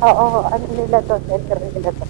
Oo, ano nila to, center nila to.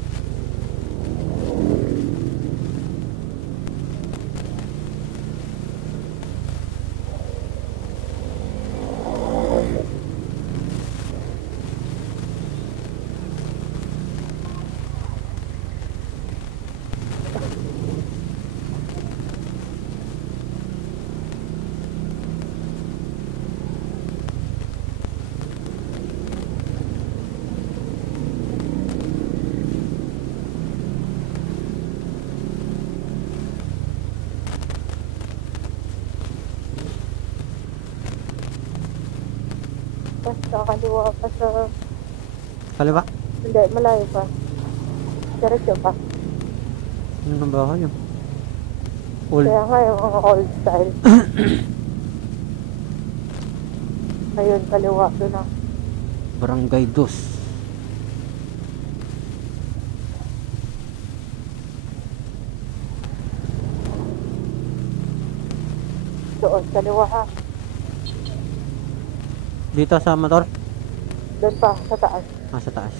Basta kaliwa pa sa... Kaliwa? Hindi, malayo pa. Diretso pa. Ano na ba kayo? Old. Kaya nga yung mga old style. Ayun, kaliwa doon na. Barangay Dos. Doon, kaliwa ha. Dito sa motor? Doon pa, sa taas. Ah, sa taas.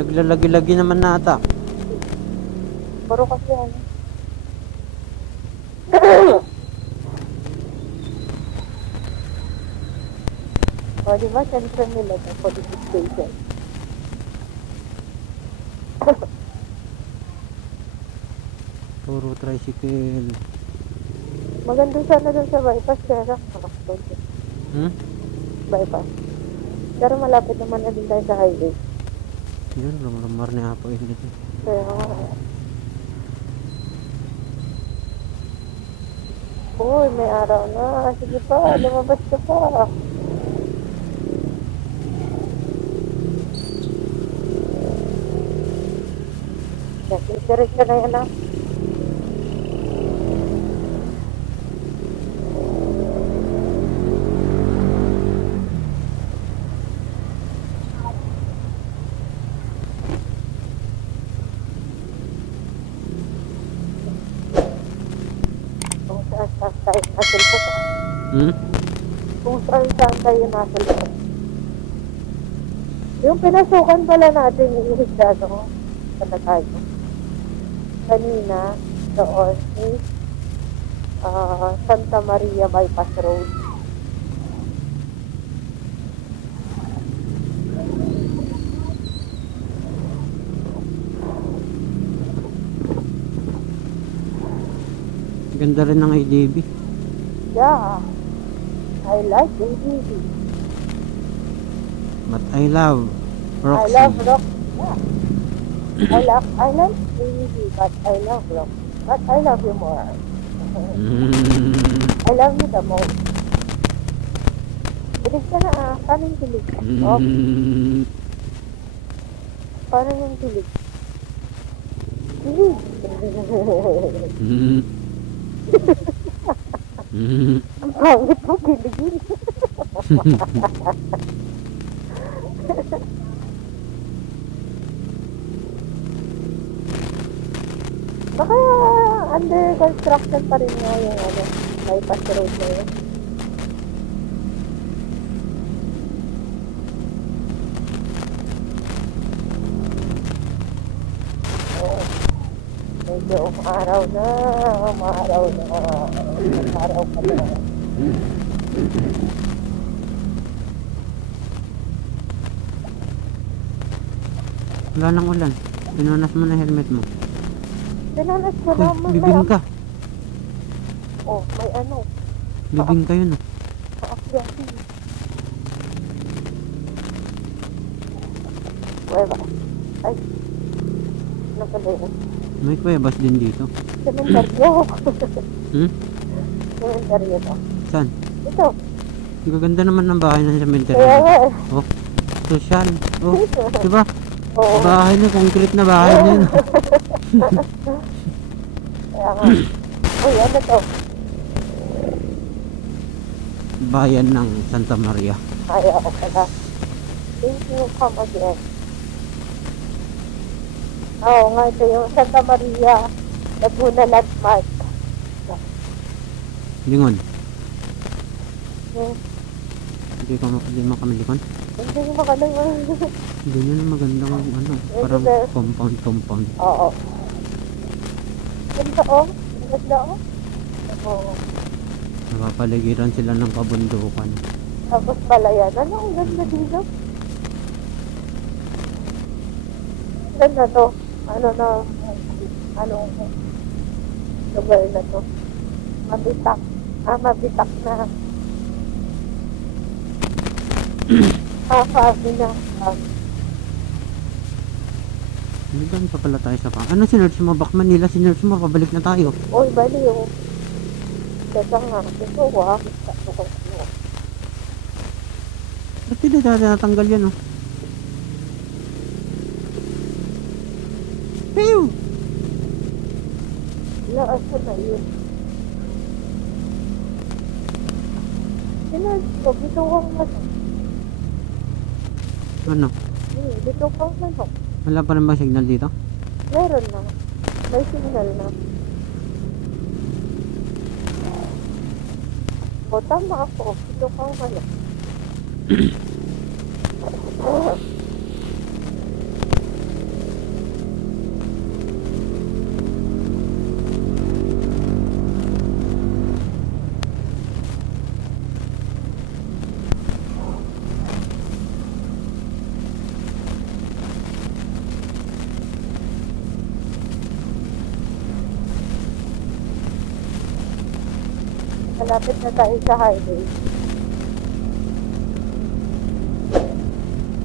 Naglalagi-lagi naman na ata. Puro kasi ano. O, diba, sentro nila sa police station. Puro tricycle. Maganda sana doon sa bypass, kaya lang nakakapag. Bypass. Pero malapit naman na din tayo sa highway. Yun, ramar na po yun dito. Kaya nga. Uy, may araw na. Sige pa, lumabas ka pa. Direct ka na yan ah. Saan tayo nasa likod ah. Kung saan tayo nasa likod. Yung pinasukan pala natin yung isda, no? Sana tayo. Kanina, doon is Santa Maria Bypass Road. Ganda rin ng ADB. Yeah, I like ADB. But I love Roxy. I love rock. Yeah. I love ADB, but I love rock. But I love you more. I love you the most. Bilig ka na ah. Paano yung bilig? Oh. Paano yung bilig? Bilig. Ang pangit mo, biligin. Baka under construction pa rin nga yung ano, bypass road na yun. Oh, medyo umaraw na, umaraw pa na. Wala nang ulan. Pinunas mo na helmet mo. Pinanas ko na. Bibing ka. Oh, may ano. Bibing ka yun ah. Paakyati. Wala. Ay. Ano ka ba yun? May kuwebas din dito. Sementeryo. Hmm? Sementeryo to. Saan? Ito. Ang gaganda naman ng bahay ng cemetery. Kaya nga eh. Oh, social. Oh, diba? Oo. Bahay na, concrete na bahay na yun. Kaya nga. Uy, ano to? Bayan ng Santa Maria. Ay, ako pala. Thank you, come again. Oo nga, ito yung Santa Maria, Laguna Landmark. Lingon. Hmm. Hindi mo kami likon. Hindi mo makalang Ganyan na magandang ano, parang compound. Oo. Ganda oh. Ganda oh. Oo. Napapaligiran sila ng kabundukan. Tapos palayan. Ano ang ganda dito? Ganda to. Ano lugar na to? Mabitak. Mabitak na. Sabi na. Doon pa pala tayo sa ano sinerch mo? Back Manila, sinerch mo, pabalik na tayo. Oy, bali yung teka nga. Ito ha. Ba't hindi tayo natanggal yan oh? Pew! Asa na yun? Dito kang manok. Ano? Dito kang manok. Wala pa rin ba signal dito? Meron na. May signal na. O, tama ako. Dito kang manok. Malapit na tayo sa highway.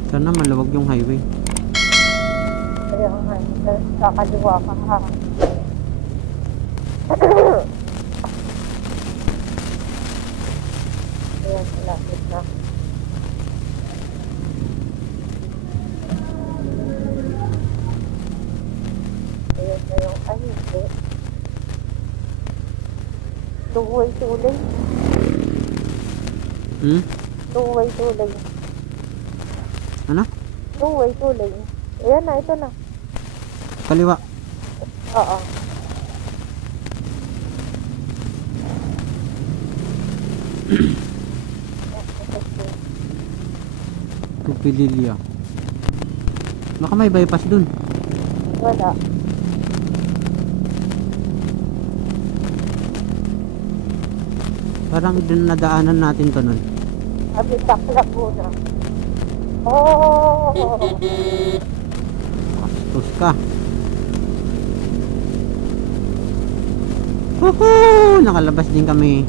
Sana malawag yung highway. Kaya nga, kakaliwa ka ha. Ayan, malapit na. Ayan na yung hindi. Two-way tulay. Two-way tulay. Ano? Two-way tulay. Ayan na, ito na. Kaliwa. Oo. Tupililya. Baka may bypass dun. Wala. Parang dun nadaanan natin to nun. Abitak Laguna. Oh! Kastos ka. Woohoo! Nakalabas din kami.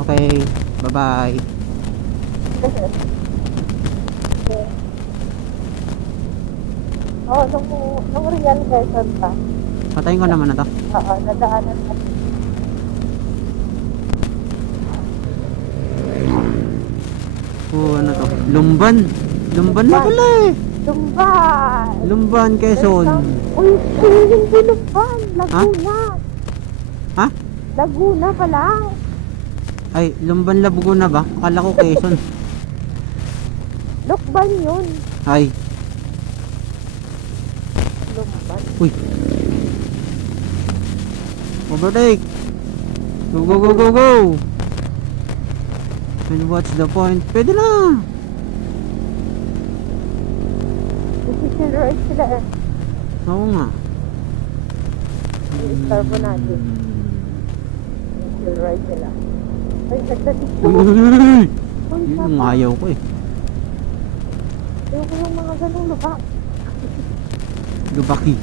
Okay. Bye-bye. Oh, nung real person pa. Patayin ko naman na to. Oo, nadaanan na. Ano to? Lumban. Lumban na pala eh. Lumban! Lumban, Quezon. Uy, hindi Lumban. Laguna. Ha? Laguna pala. Ay, Lumban Laguna ba? Akala ko Quezon. Lukban yun. Ay. Lumban. Uy. Overtake. Go, go, go, go, go. And what's the point? Pwede na. Decision right sila eh. Oo nga. I-star po natin. Decision right sila. Ay, nagdadito. Uy. Uy, Yun ang ayaw ko eh. ayaw ko yung mga ganong lupa. Lubaki.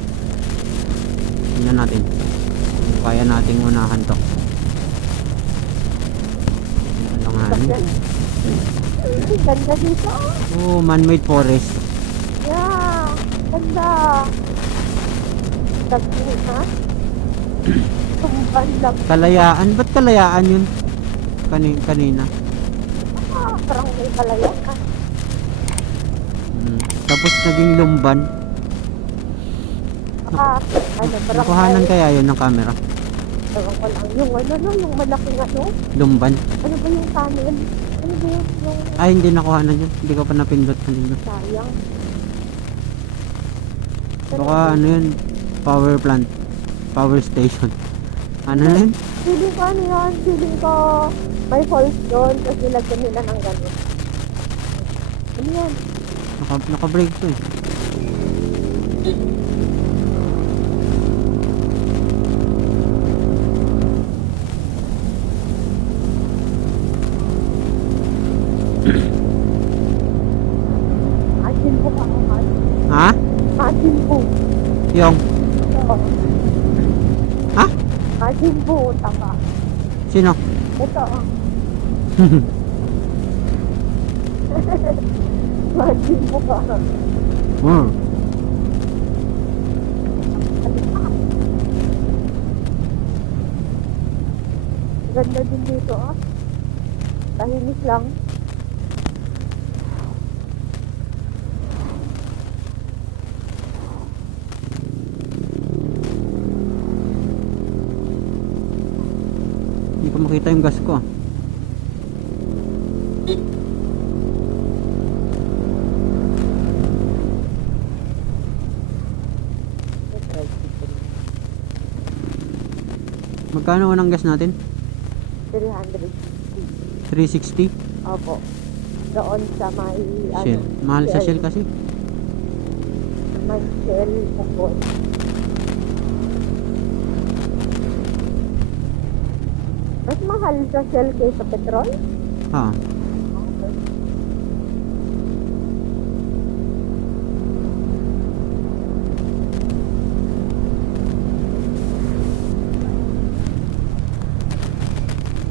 Tingnan natin. Kung kaya nating unahan to. Bakyan. Ay, ganda dito. Oh, man-made forest. Yeah, ganda. Laguna, ha? Tumban lang. Kalayaan. Ba't kalayaan yun? Kanina. Parang may kalaya ka. Tapos naging Lumban. Parang Nakuhanan kaya yun ng camera? Ewan ko lang. Yung yung malaking Lumban. Ano ba yung tunnel? Ano ba yung Ay, hindi nakuhanan yun. Hindi ko pa napindot kanina. sayang? Baka ano yun, power plant, power station. Ano na yun? Feeling ko ano yun, feeling ko may falls doon, tapos nilagyan nila ng ganun. Ano yan? Naka-break to eh. Asin po ka ako, Ha? asin po. Yung? Ito. Ha? Asin po, tama. Sino? Ito. Asin po ka. Oh. Ganda din dito ah. Tahimik lang. Hindi ko makita yung gas ko. Magkano unang gas natin? 300. 360? Opo. Doon sa may Shell. Mahal sa Shell kasi. May Shell po. Mas mahal sa Shell kaysa petrol? Ha.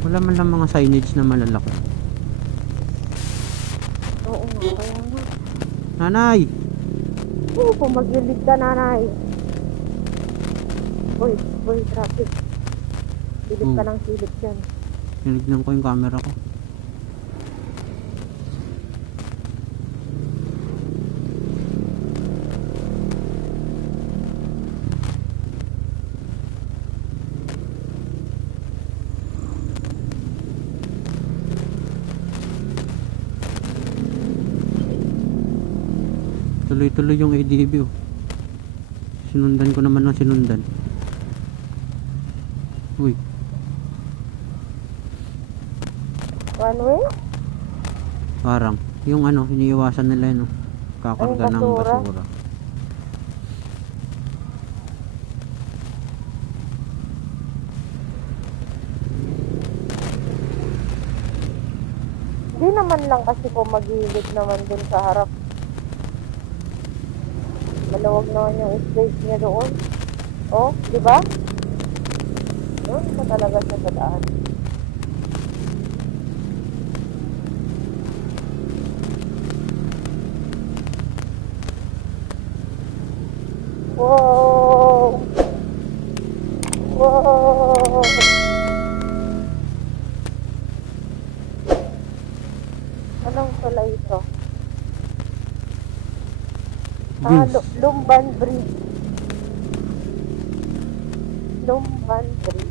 Wala man lang mga signage na malalaki. Oo nga, kaya nga. Nanay! Oo, kung maglilid ka, nanay. Uy, traffic. Silip ka ng silip dyan. Tinignan ko yung camera ko. Tuloy-tuloy yung ADB oh. Sinundan ko naman ng sinundan. Uy. One way? Parang yung ano, iniiwasan nila yun oh. Kakarga Ay, ng basura. basura. Di naman lang kasi po magilid naman dun sa harap. Malawag naman yung space niya doon. Oh, di ba? Doon pa talaga siya sa daan. Wow! Wow! Anong pala ito? Vince. Lumban Bridge. Lumban Bridge.